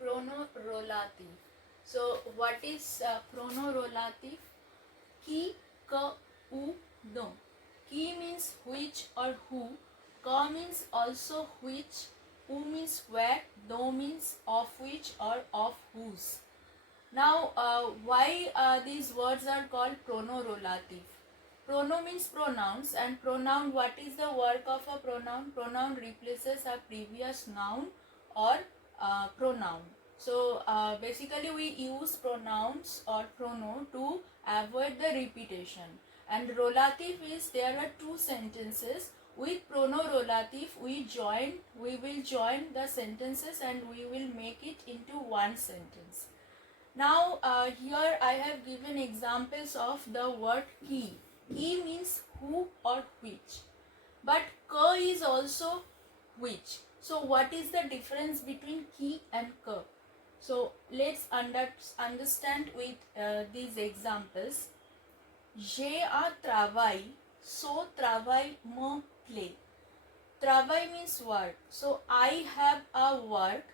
pronorolative. So what is pronorolative? Ki, ka, u, no. Ki means which or who. Ka means also which. U means where. Do means of which or of whose. Now, why these words are called pronorolative? Prono means pronouns, and pronoun, what is the work of a pronoun? Pronoun replaces a previous noun or pronoun. So, basically we use pronouns or prono to avoid the repetition. And relative is, there are two sentences. With pronorolative we will join the sentences and we will make it into one sentence. Now here I have given examples of the word ki. Ki means who or which, but ka is also which. So what is the difference between ki and ka? So let's understand with these examples. J'ai un travail, so travail me plaît. Travail means work. So I have a work,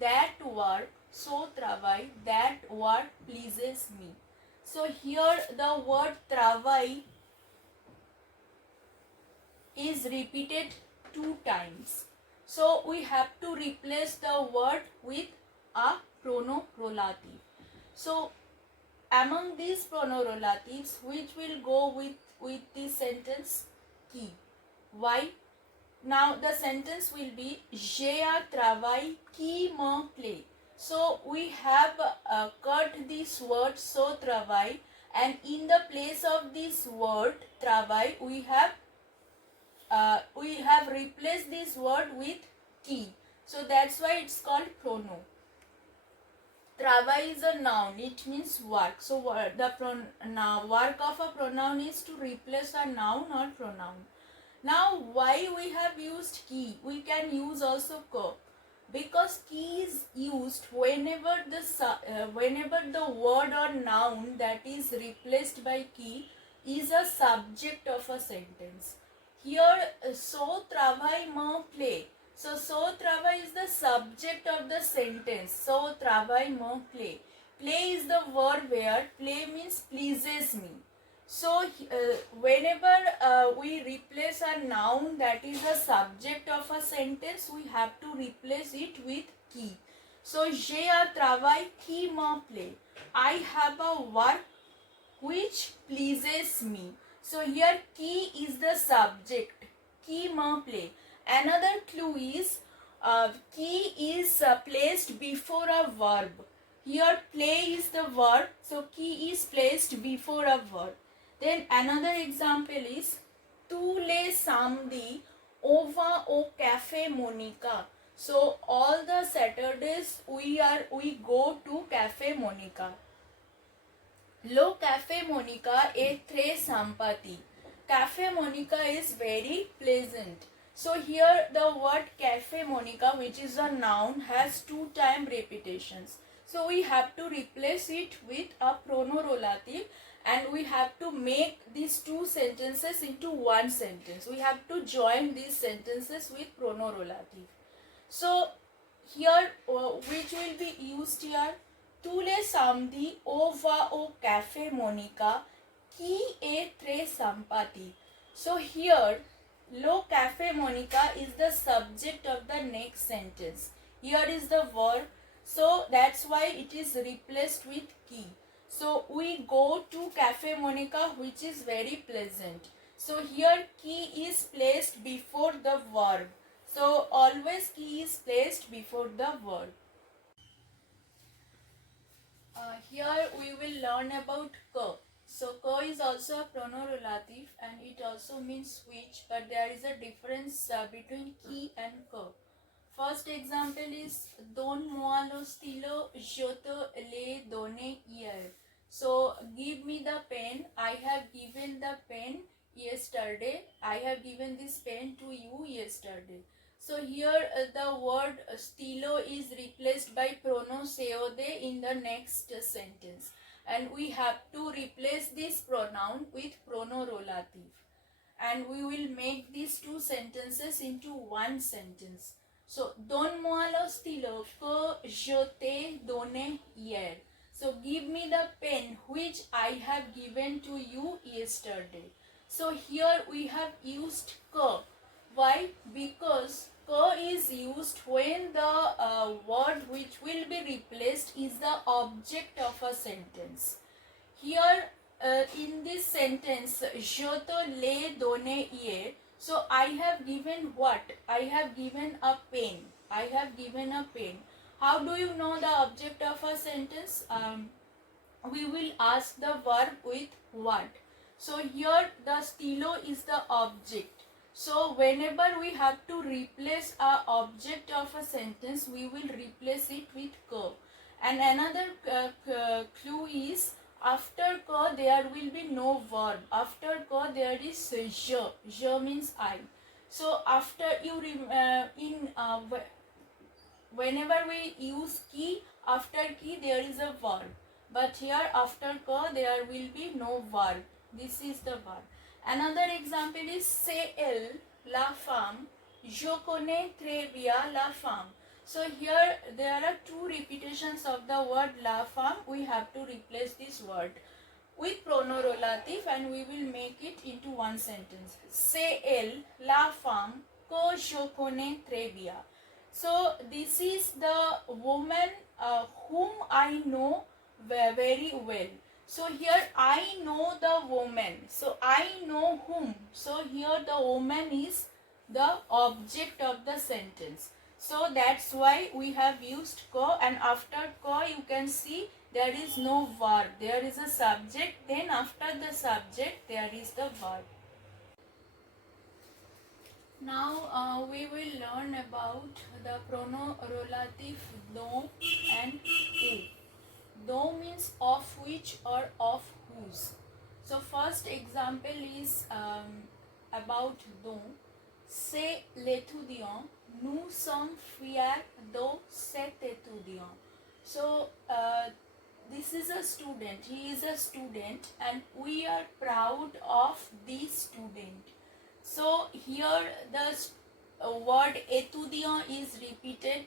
that work, so travail, that work pleases me. So here the word travail is repeated 2 times. So we have to replace the word with a pronorolative. So among these pronorolatives, which will go with this sentence? Ki. Why? Now the sentence will be J'ai un travail qui me plaît. So we have cut this word so travail, and in the place of this word travail we have replaced this word with qui. So that's why it's called prono. Travail is a noun, it means work. So the work of a pronoun is to replace a noun or pronoun. Now why we have used ki? We can use also ka, because ki is used whenever the word or noun that is replaced by ki is a subject of a sentence. Here so travail me plaît. So travail is the subject of the sentence. So travail me plaît. Plaît is the verb where plaît means pleases me. So whenever we replace a noun that is a subject of a sentence, we have to replace it with qui. So j'ai un travail qui me plaît. I have a work which pleases me. So here qui is the subject. Qui me plaît. Another clue is qui is placed before a verb. Here plaît is the verb, so qui is placed before a verb. Then another example is tous les samedis on va au Café Monica. So all the Saturdays we go to Café Monica. Le Café Monica est très sympathique. Café Monica is very pleasant. So here the word Café Monica, which is a noun, has 2 time repetitions. So we have to replace it with a pronorolative, and we have to make these 2 sentences into one sentence. We have to join these sentences with pronorolative. So here which will be used here? Tous les samedis on va au Café Monica qui est très sympathique. So here le Café Monica is the subject of the next sentence. Here is the verb, so that's why it is replaced with qui. So we go to Café Monica, which is very pleasant. So here qui is placed before the verb. So always qui is placed before the verb. Here we will learn about ka. So ka is also a pronorolative and it also means which, but there is a difference between ki and ka. First example is donne-moi le stylo, je te l'ai donné hier. So give me the pen. I have given the pen yesterday. I have given this pen to you yesterday. So here the word stylo is replaced by prono seode in the next sentence, and we have to replace this pronoun with pronorolative, and we will make these 2 sentences into one sentence. So donne-moi le stylo que je t'ai donné hier. So give me the pen which I have given to you yesterday. So here we have used que. Why? Because que is used when the word which will be replaced is the object of a sentence. Here in this sentence, je te l'ai donné hier. So I have given what? I have given a pen. I have given a pen. How do you know the object of a sentence? We will ask the verb with what. So here the stylo is the object. So whenever we have to replace a object of a sentence, we will replace it with que. And another clue is after que there will be no verb. After que there is je. Je means I. So after you whenever we use ki, after ki there is a verb. But here after que there will be no verb. This is the verb. Another example is c'est elle, la femme. Je connais très bien la femme. So here there are two repetitions of the word la femme. We have to replace this word with pronorolatif and we will make it into one sentence. C'est elle, la femme, que je connais très bien. So this is the woman whom I know very well. So here I know the woman. So I know whom. So here the woman is the object of the sentence. So that's why we have used ko, and after ko you can see there is no verb. There is a subject, then after the subject there is the verb. Now we will learn about the pronorolatif dont and où. Dont means of which or of whose. So first example is about dont. C'est l'étudiant. Nous sommes fiers de cet étudiant. So this is a student. He is a student and we are proud of this student. So here the word étudiant is repeated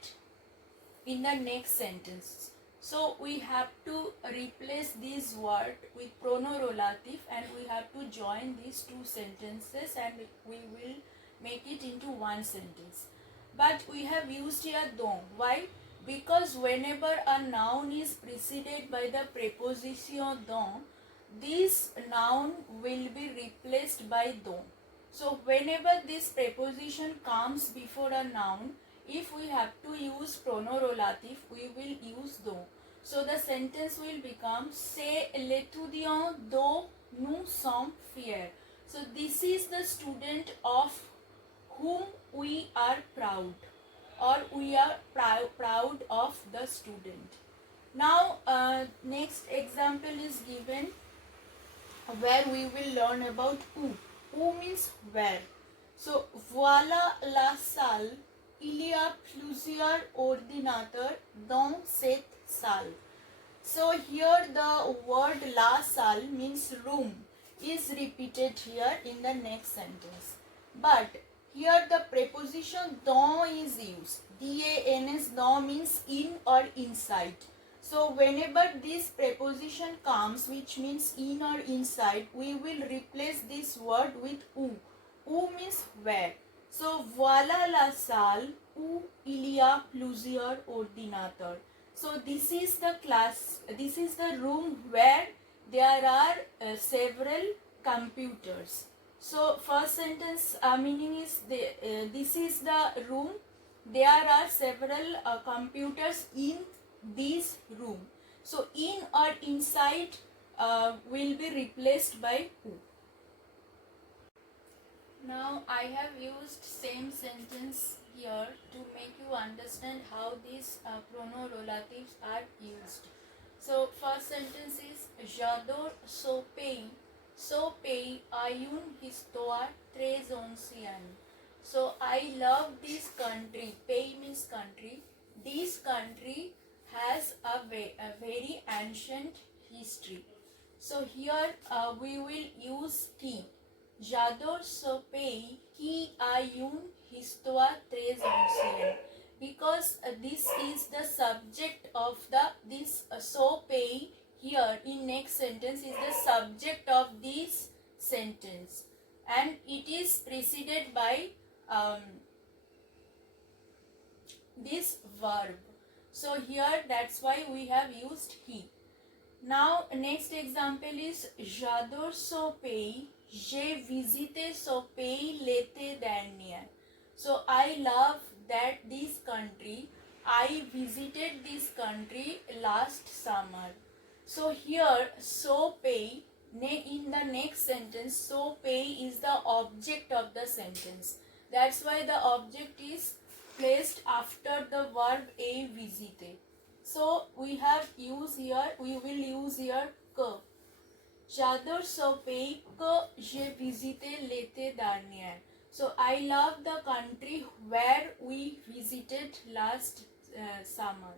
in the next sentence. So we have to replace this word with pronorolatif and we have to join these two sentences and we will make it into one sentence. But we have used here dont. Why? Because whenever a noun is preceded by the preposition dont, this noun will be replaced by dont. So whenever this preposition comes before a noun, if we have to use pronorolatif, we will use dont. So the sentence will become c'est l'étudiant dont nous sommes fiers. So this is the student of whom we are proud, or we are proud of the student. Now next example is given where we will learn about où. Où means where. So voilà la salle. Il y a plusieurs ordinateurs dans cette salle. So here the word la salle means room is repeated here in the next sentence. But here the preposition dans is used. D-A-N-S, dans means in or inside. So whenever this preposition comes which means in or inside, we will replace this word with où. Où means where. So voilà la salle où il y a plusieurs ordinateurs. So this is the class, this is the room where there are several computers. So first sentence meaning is this is the room. There are several computers in this room. So in or inside will be replaced by who. Now I have used same sentence here to make you understand how these pronorolatives are used. So first sentence is j'adore ce pays. Ce pays a une histoire très ancienne. So I love this country. Pays means country. This country has a very ancient history. So here we will use qui. J'adore ce pays qui a une histoire très ancienne. because this is the subject of the this so pay here in next sentence is the subject of this sentence, and it is preceded by this verb. So here that's why we have used he. Now next example is j'adore ce pays, j'ai visité ce pays l'été dernier. So I love that this country, I visited this country last summer. So here so pay in the next sentence, so pay is the object of the sentence. That's why the object is placed after the verb a visite. So we will use here que. J'adore ce pays que j'ai visité l'été dernier. So I love the country where we visited last summer.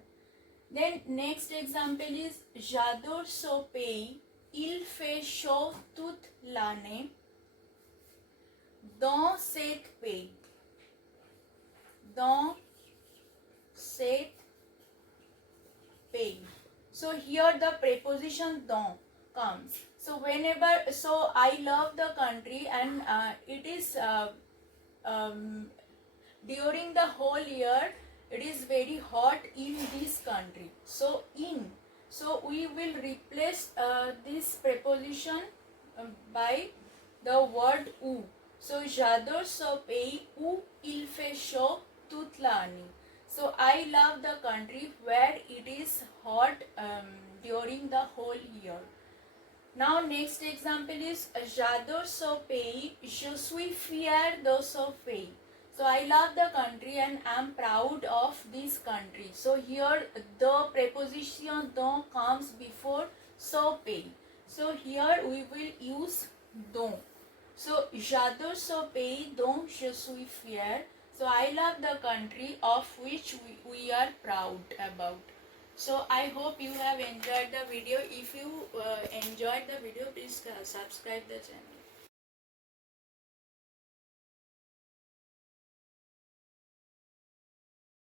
Then next example is j'adore ce pays, il fait chaud toute l'année dans cet pays. Dans cet pays. So here the preposition dans comes. So whenever, so I love the country, and it is during the whole year it is very hot in this country. So in, so we will replace this preposition by the word où. So j'adore ce pays où il fait chaud toute l'année. So I love the country where it is hot during the whole year. Now next example is j'adore ce pays, je suis fier de ce pays. So I love the country and am proud of this country. So here the preposition dans comes before ce pays. So here we will use dont. So j'adore ce pays dont je suis fier. So I love the country of which we are proud about. So I hope you have enjoyed the video. If you enjoyed the video, please subscribe the channel.